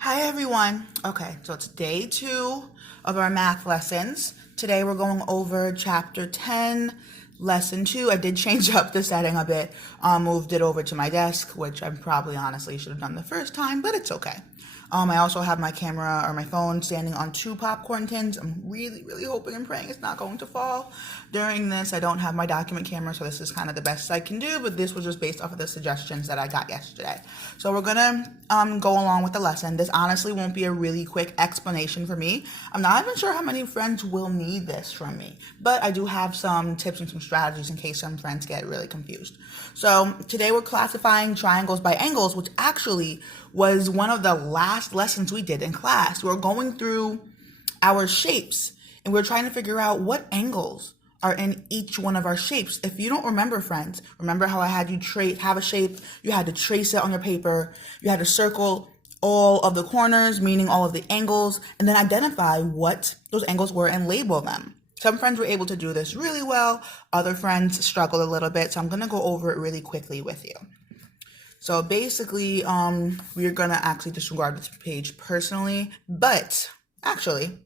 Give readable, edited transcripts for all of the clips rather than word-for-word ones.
Hi everyone. Okay, so it's day 2 of our math lessons. Today we're going over chapter 10, lesson 2. I did change up the setting a bit, moved it over to my desk, which I probably honestly should have done the first time, but it's okay. I also have my camera or my phone standing on 2 popcorn tins. I'm really hoping and praying it's not going to fall during this. I don't have my document camera, so this is kind of the best I can do, but this was just based off of the suggestions that I got yesterday. So we're gonna go along with the lesson. This honestly won't be a really quick explanation for me. I'm not even sure how many friends will need this from me, but I do have some tips and some strategies in case some friends get really confused. So today we're classifying triangles by angles, which actually was one of the last lessons we did in class. We're going through our shapes and we're trying to figure out what angles are in each one of our shapes. If you don't remember, friends, remember how I had you have a shape, you had to trace it on your paper, you had to circle all of the corners, meaning all of the angles, and then identify what those angles were and label them. Some friends were able to do this really well, other friends struggled a little bit, so I'm gonna go over it really quickly with you. So basically, we're gonna actually disregard this page personally, but actually,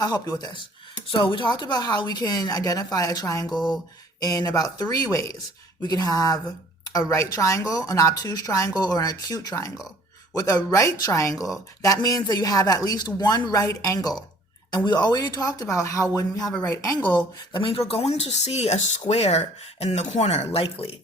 I'll help you with this. So we talked about how we can identify a triangle in about 3 ways. We can have a right triangle, an obtuse triangle, or an acute triangle. With a right triangle, that means that you have at least one right angle. And we already talked about how when we have a right angle, that means we're going to see a square in the corner, likely.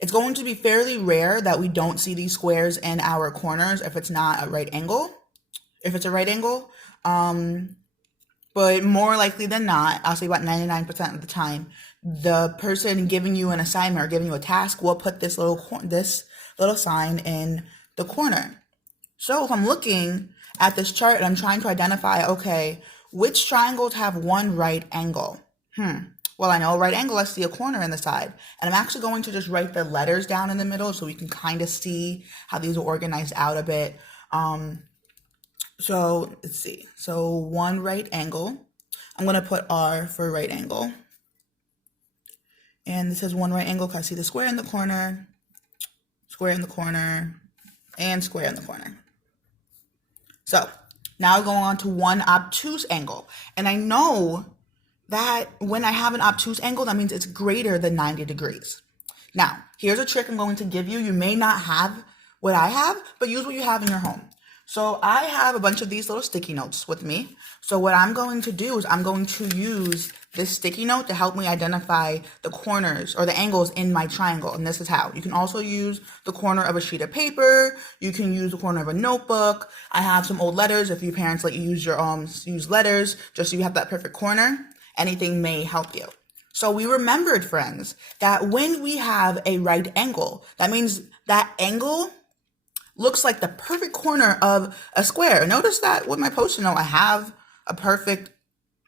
It's going to be fairly rare that we don't see these squares in our corners if it's not a right angle. If it's a right angle, but more likely than not, I'll say about 99% of the time, the person giving you an assignment or giving you a task will put this little sign in the corner. So if I'm looking at this chart and I'm trying to identify, okay, which triangles have one right angle? Well, I know a right angle, I see a corner in the side. And I'm actually going to just write the letters down in the middle so we can kind of see how these are organized out a bit. So let's see. So one right angle. I'm going to put R for right angle. And this is one right angle because I see the square in the corner, and square in the corner. So now going on to one obtuse angle. And I know that when I have an obtuse angle, that means it's greater than 90 degrees. Now, here's a trick I'm going to give you. You may not have what I have, but use what you have in your home. So I have a bunch of these little sticky notes with me. So what I'm going to do is I'm going to use this sticky note to help me identify the corners or the angles in my triangle. And this is how. You can also use the corner of a sheet of paper. You can use the corner of a notebook. I have some old letters. If your parents let you use your use letters just so you have that perfect corner, anything may help you. So we remembered, friends, that when we have a right angle, that means that angle looks like the perfect corner of a square. Notice that with my Post-it note, I have a perfect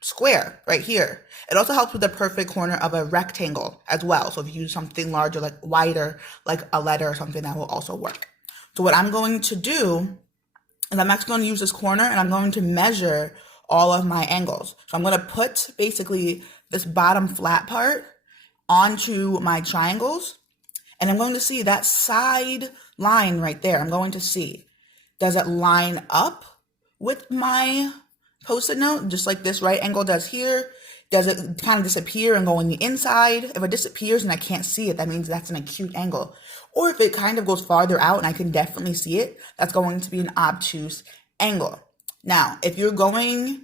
square right here. It also helps with the perfect corner of a rectangle as well. So if you use something larger, like wider, like a letter or something, that will also work. So what I'm going to do is I'm actually going to use this corner and I'm going to measure all of my angles. So I'm going to put basically this bottom flat part onto my triangles. And I'm going to see that side line right there. I'm going to see, does it line up with my Post-it note, just like this right angle does here? Does it kind of disappear and go on the inside? If it disappears and I can't see it, that means that's an acute angle. Or if it kind of goes farther out and I can definitely see it, that's going to be an obtuse angle. Now, if you're looking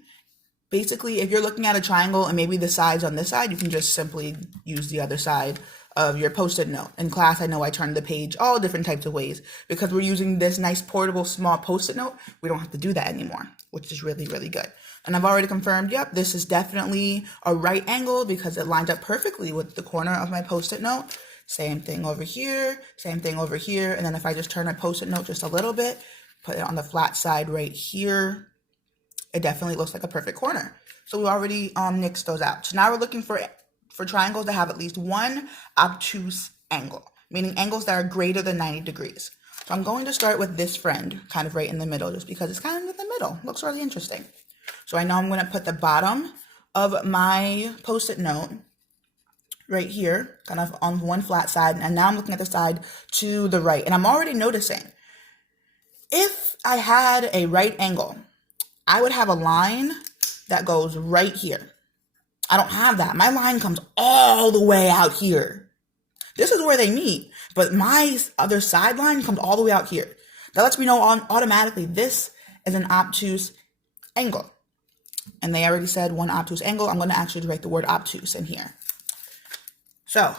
at a triangle and maybe the side's on this side, you can just simply use the other side of your Post-it note. In class, I know I turned the page all different types of ways. Because we're using this nice portable small Post-it note, we don't have to do that anymore, which is really good. And I've already confirmed, yep, this is definitely a right angle because it lines up perfectly with the corner of my Post-it note. Same thing over here, same thing over here. And then if I just turn my Post-it note just a little bit, put it on the flat side right here, it definitely looks like a perfect corner. So we already nixed those out. So now we're looking for triangles that have at least one obtuse angle, meaning angles that are greater than 90 degrees. So I'm going to start with this friend, kind of right in the middle, just because it's kind of in the middle. Looks really interesting. So I know I'm going to put the bottom of my Post-it note right here, kind of on one flat side, and now I'm looking at the side to the right, and I'm already noticing If I had a right angle, I would have a line that goes right here. I don't have that. My line comes all the way out here. This is where they meet, but my other side line comes all the way out here. That lets me know automatically this is an obtuse angle. And they already said one obtuse angle. I'm going to actually write the word obtuse in here. So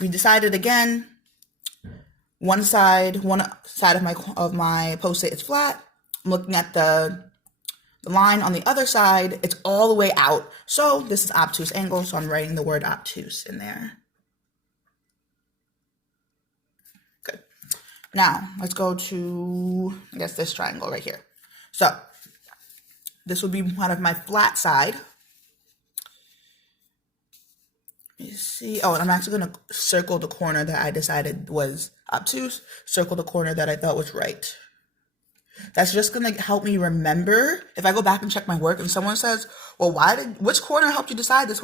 we decided again, one side of my Post-it is flat. I'm looking at the line on the other side. It's all the way out. So this is obtuse angle. So I'm writing the word obtuse in there. Good. Now let's go to, I guess, this triangle right here. So this would be one of my flat side. You see, oh, and I'm actually going to circle the corner that I decided was obtuse, circle the corner that I thought was right. That's just going to help me remember if I go back and check my work and someone says, well, which corner helped you decide this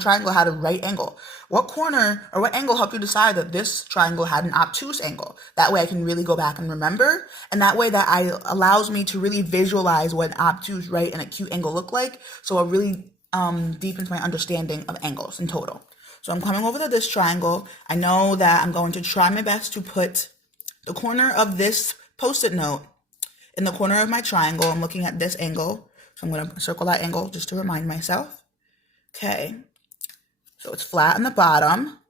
triangle had a right angle? What corner or what angle helped you decide that this triangle had an obtuse angle? That way I can really go back and remember. And that way that allows me to really visualize what an obtuse, right, and acute angle look like. So it really deepens my understanding of angles in total. So I'm coming over to this triangle. I know that I'm going to try my best to put the corner of this Post-it note in the corner of my triangle. I'm looking at this angle. So I'm going to circle that angle just to remind myself. Okay. So it's flat on the bottom.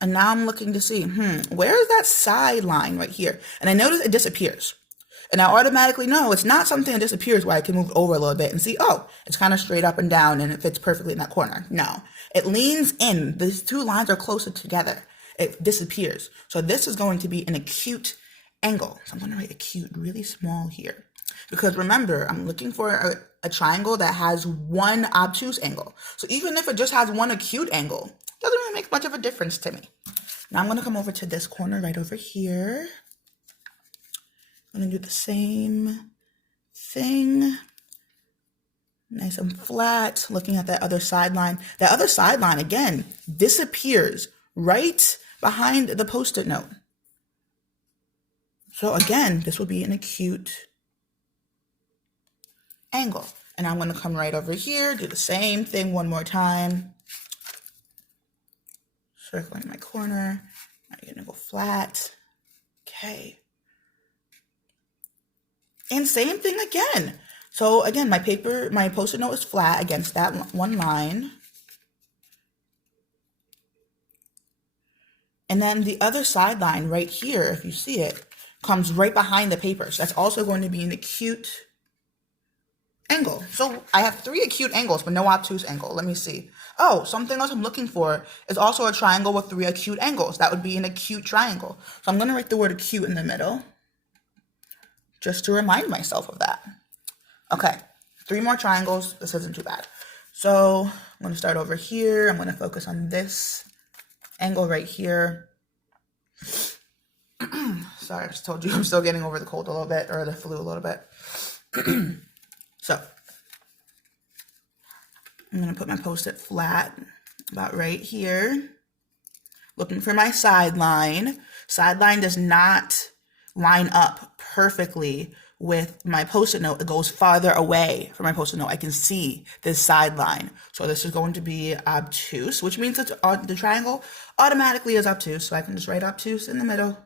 And now I'm looking to see, where is that side line right here? And I notice it disappears. And I automatically know it's not something that disappears where I can move over a little bit and see, oh, it's kind of straight up and down and it fits perfectly in that corner. No, it leans in. These two lines are closer together. It disappears. So this is going to be an acute angle. So I'm going to write acute really small here. Because remember, I'm looking for a triangle that has one obtuse angle. So even if it just has one acute angle, it doesn't really make much of a difference to me. Now I'm going to come over to this corner right over here. I'm going to do the same thing. Nice and flat, looking at that other sideline. That other sideline, again, disappears right behind the Post-it note. So again, this will be an acute angle. And I'm going to come right over here, do the same thing one more time. Circling my corner. I'm going to go flat. Okay. And same thing again. So again, my Post-it note is flat against that one line. And then the other side line right here, if you see it, comes right behind the paper. So that's also going to be an acute angle. So I have 3 acute angles, but no obtuse angle. Let me see. Oh, something else I'm looking for is also a triangle with 3 acute angles. That would be an acute triangle. So I'm going to write the word acute in the middle, just to remind myself of that. Okay, 3 more triangles. This isn't too bad. So I'm going to start over here. I'm going to focus on this angle right here. Sorry, I just told you I'm still getting over the cold a little bit, or the flu a little bit. So I'm going to put my Post-it flat about right here. Looking for my sideline. Sideline does not line up perfectly with my Post-it note. It goes farther away from my Post-it note. I can see this sideline. So this is going to be obtuse, which means that the triangle automatically is obtuse. So I can just write obtuse in the middle.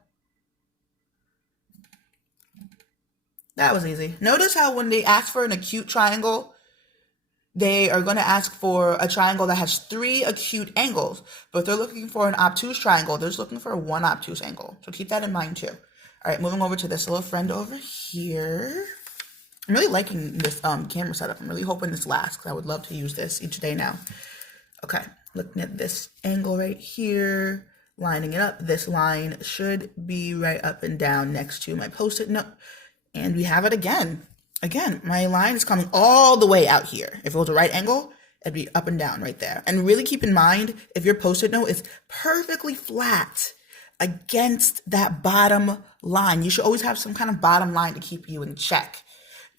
That was easy. Notice how when they ask for an acute triangle, they are going to ask for a triangle that has 3 acute angles. But if they're looking for an obtuse triangle, they're just looking for 1 obtuse angle. So keep that in mind too. All right, moving over to this little friend over here. I'm really liking this camera setup. I'm really hoping this lasts because I would love to use this each day now. Okay, looking at this angle right here, lining it up. This line should be right up and down next to my Post-it note. And we have it again. Again, my line is coming all the way out here. If it was a right angle, it'd be up and down right there. And really keep in mind, if your Post-it note is perfectly flat against that bottom line, you should always have some kind of bottom line to keep you in check.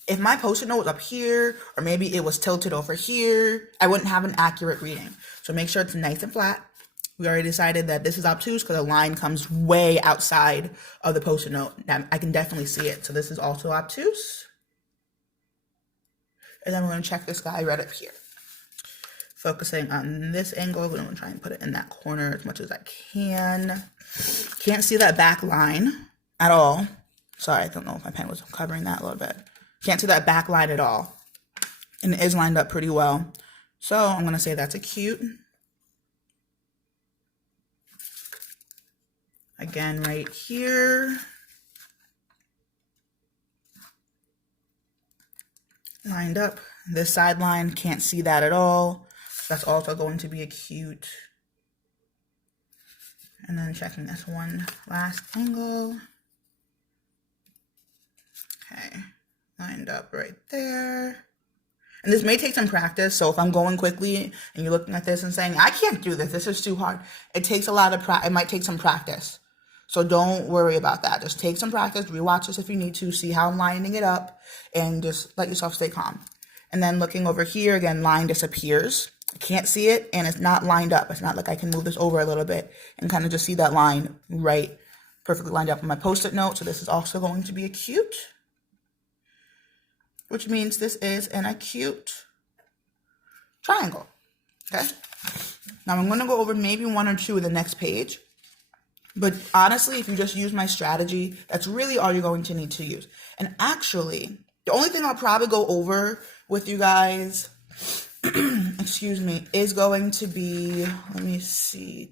If my Post-it note was up here, or maybe it was tilted over here, I wouldn't have an accurate reading. So make sure it's nice and flat. We already decided that this is obtuse because the line comes way outside of the Post-it note. I can definitely see it. So this is also obtuse. And then we're going to check this guy right up here. Focusing on this angle, I'm going to try and put it in that corner as much as I can. Can't see that back line at all. Sorry, I don't know if my pen was covering that a little bit. Can't see that back line at all. And it is lined up pretty well. So I'm going to say that's acute. Again, right here. Lined up. This sideline, can't see that at all. That's also going to be acute. And then checking this one last angle. Okay, lined up right there. And this may take some practice, so if I'm going quickly and you're looking at this and saying, I can't do this, this is too hard, it takes a lot of it might take some practice. So don't worry about that. Just take some practice, rewatch this if you need to, see how I'm lining it up, and just let yourself stay calm. And then looking over here, again, line disappears. I can't see it, and it's not lined up. It's not like I can move this over a little bit and kind of just see that line right, perfectly lined up on my Post-it note. So this is also going to be acute, which means this is an acute triangle, okay? Now I'm gonna go over maybe one or two of the next page, but honestly, if you just use my strategy, that's really all you're going to need to use. And actually, the only thing I'll probably go over with you guys, excuse me, is going to be, let me see.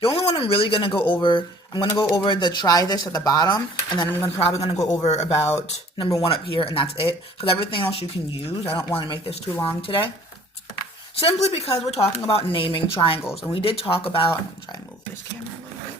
The only one I'm really going to go over, I'm going to go over the try this at the bottom, and then I'm probably going to go over about number one up here, and that's it. Because everything else you can use. I don't want to make this too long today. Simply because we're talking about naming triangles. And we did talk about, I'm going to try and move this camera a little bit.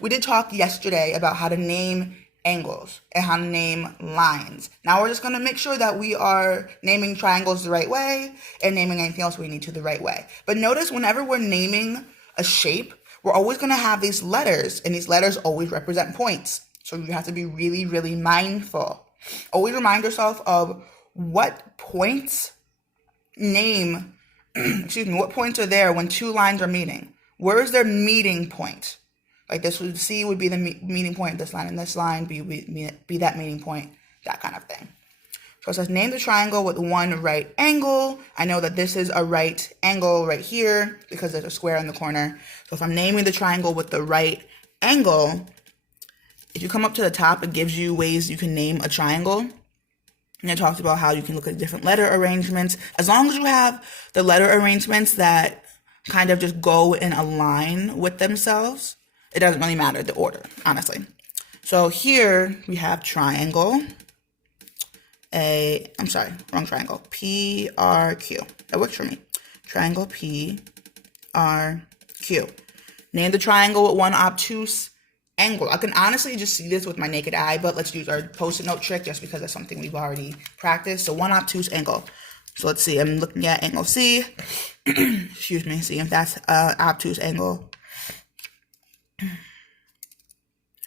We did talk yesterday about how to name angles and how to name lines. Now we're just going to make sure that we are naming triangles the right way and naming anything else we need to the right way. But notice whenever we're naming a shape, we're always going to have these letters, and these letters always represent points. So you have to be really, really mindful. Always remind yourself of what points what points are there when two lines are meeting. Where is their meeting point? Like this would, C would be the meeting point, this line and this line, B would be that meeting point, that kind of thing. So it says name the triangle with one right angle. I know that this is a right angle right here because there's a square in the corner. So if I'm naming the triangle with the right angle, if you come up to the top, it gives you ways you can name a triangle. And it talks about how you can look at different letter arrangements. As long as you have the letter arrangements that kind of just go in a line with themselves, it doesn't really matter the order, honestly. So here we have triangle. Wrong triangle. PRQ. That works for me. Triangle PRQ. Name the triangle with one obtuse angle. I can honestly just see this with my naked eye, but let's use our Post-it note trick just because that's something we've already practiced. So one obtuse angle. So let's see. I'm looking at angle C. Excuse me. See if that's an obtuse angle.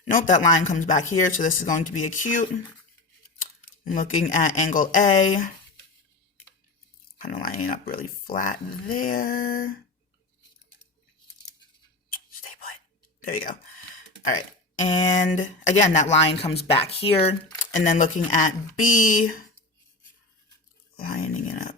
Nope, that line comes back here. So this is going to be acute. I'm looking at angle A, kind of lining up really flat there. Stay put. There you go. All right. And again, that line comes back here. And then looking at B, lining it up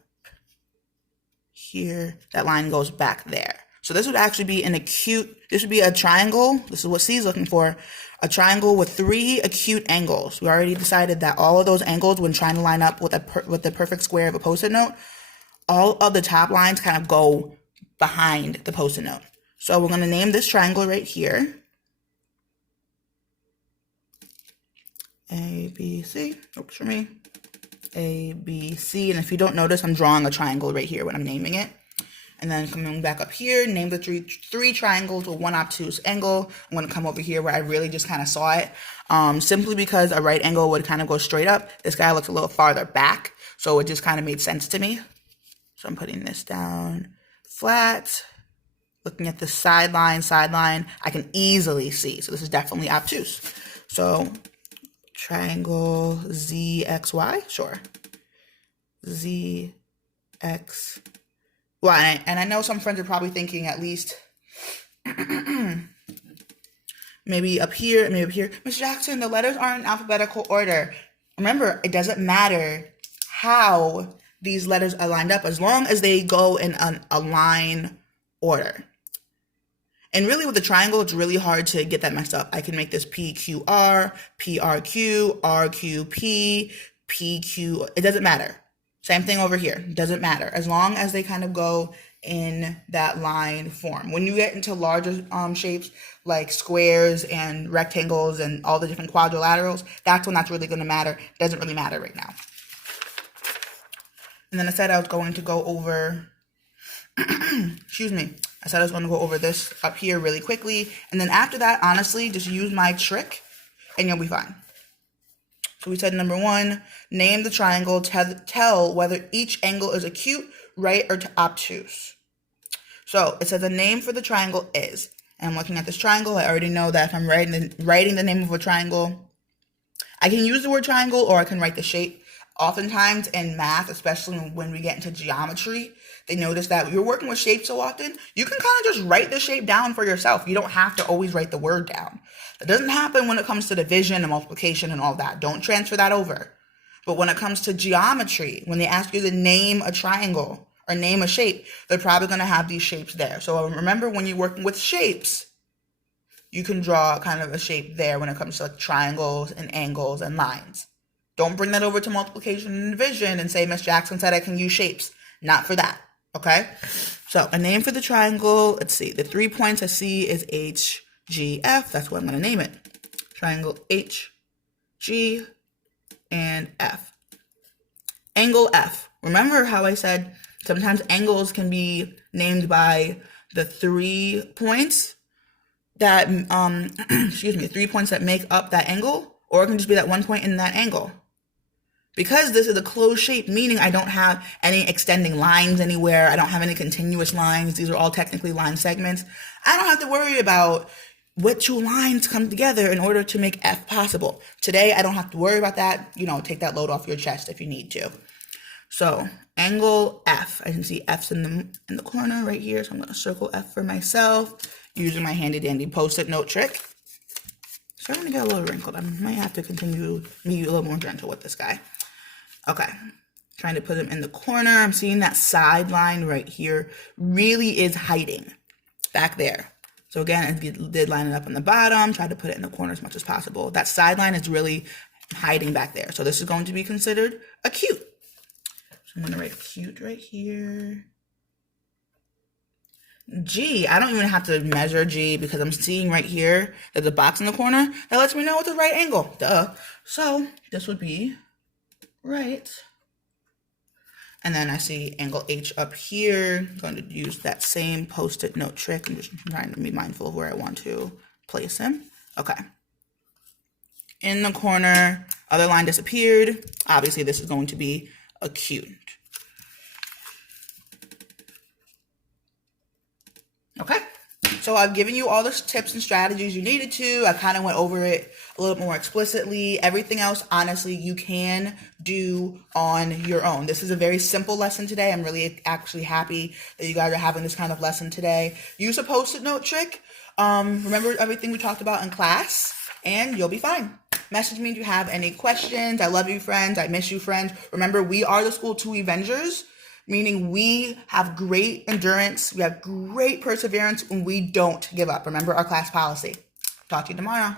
here. That line goes back there. So this would actually be an acute, this would be a triangle. This is what C is looking for. A triangle with 3 acute angles. We already decided that all of those angles, when trying to line up with the perfect square of a Post-it note, all of the top lines kind of go behind the Post-it note. So we're going to name this triangle right here. A, B, C. Oops, for me. A, B, C. And if you don't notice, I'm drawing a triangle right here when I'm naming it. And then coming back up here, name the three triangles with one obtuse angle. I'm going to come over here where I really just kind of saw it. Simply because a right angle would kind of go straight up. This guy looks a little farther back. So it just kind of made sense to me. So I'm putting this down flat. Looking at the sideline, I can easily see. So this is definitely obtuse. So triangle ZXY, sure. ZXY. Well, and I know some friends are probably thinking at least maybe up here, maybe up here. Miss Jackson, the letters aren't in alphabetical order. Remember, it doesn't matter how these letters are lined up as long as they go in a line order. And really with the triangle, it's really hard to get that messed up. I can make this PQR, PRQ, RQP, PQ. It doesn't matter. Same thing over here. It doesn't matter. As long as they kind of go in that line form. When you get into larger shapes like squares and rectangles and all the different quadrilaterals, that's when that's really going to matter. It doesn't really matter right now. And then I said I was going to go over, excuse me, I said I was going to go over this up here really quickly. And then after that, honestly, just use my trick and you'll be fine. So we said number 1, name the triangle, tell whether each angle is acute, right, or obtuse. So it says the name for the triangle is, and I'm looking at this triangle. I already know that if I'm writing the name of a triangle, I can use the word triangle or I can write the shape. Oftentimes in math, especially when we get into geometry, they notice that you're working with shapes so often, you can kind of just write the shape down for yourself. You don't have to always write the word down. That doesn't happen when it comes to division and multiplication and all that. Don't transfer that over. But when it comes to geometry, when they ask you to name a triangle or name a shape, they're probably going to have these shapes there. So remember, when you're working with shapes, you can draw kind of a shape there when it comes to like triangles and angles and lines. Don't bring that over to multiplication and division and say, Miss Jackson said I can use shapes. Not for that, okay? So a name for the triangle, let's see. The 3 points I see is H, G, F. That's what I'm going to name it. Triangle H, G, and F. Angle F. Remember how I said sometimes angles can be named by the 3 points that, 3 points that make up that angle, or it can just be that 1 point in that angle. Because this is a closed shape, meaning I don't have any extending lines anywhere. I don't have any continuous lines. These are all technically line segments. I don't have to worry about what 2 lines come together in order to make F possible. Today, I don't have to worry about that. Take that load off your chest if you need to. So angle F. I can see F's in the corner right here. So I'm going to circle F for myself using my handy dandy Post-it note trick. Starting to get a little wrinkled. I might have to continue to be a little more gentle with this guy. Okay, trying to put him in the corner. I'm seeing that side line right here really is hiding back there. So again, I did line it up on the bottom, try to put it in the corner as much as possible. That side line is really hiding back there. So this is going to be considered acute. So I'm going to write acute right here. G, I don't even have to measure G because I'm seeing right here there's a box in the corner that lets me know it's a right angle. Duh. So this would be right. And then I see angle H up here. I'm going to use that same Post-it note trick. I'm just trying to be mindful of where I want to place him. Okay. In the corner, other line disappeared. Obviously, this is going to be acute. Okay. So I've given you all the tips and strategies you needed to. I kind of went over it a little bit more explicitly. Everything else, honestly, you can do on your own. This is a very simple lesson today. I'm really actually happy that you guys are having this kind of lesson today. Use a Post-it note trick. Remember everything we talked about in class, and you'll be fine. Message me if you have any questions. I love you, friends. I miss you, friends. Remember, we are the School 2 Avengers. Meaning we have great endurance, we have great perseverance, and we don't give up. Remember our class policy. Talk to you tomorrow.